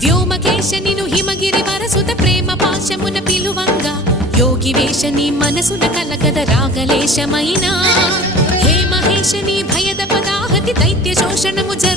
వ్యోమకేశ నిను హిమగిరి వరసుత ప్రేమ పాశమున పిలువంగా యోగి వేష నీ మనసున కలగద రాగలేశమైనా హే మహేశ నీ భయద పదాహతి దైత్య శోషణము జరు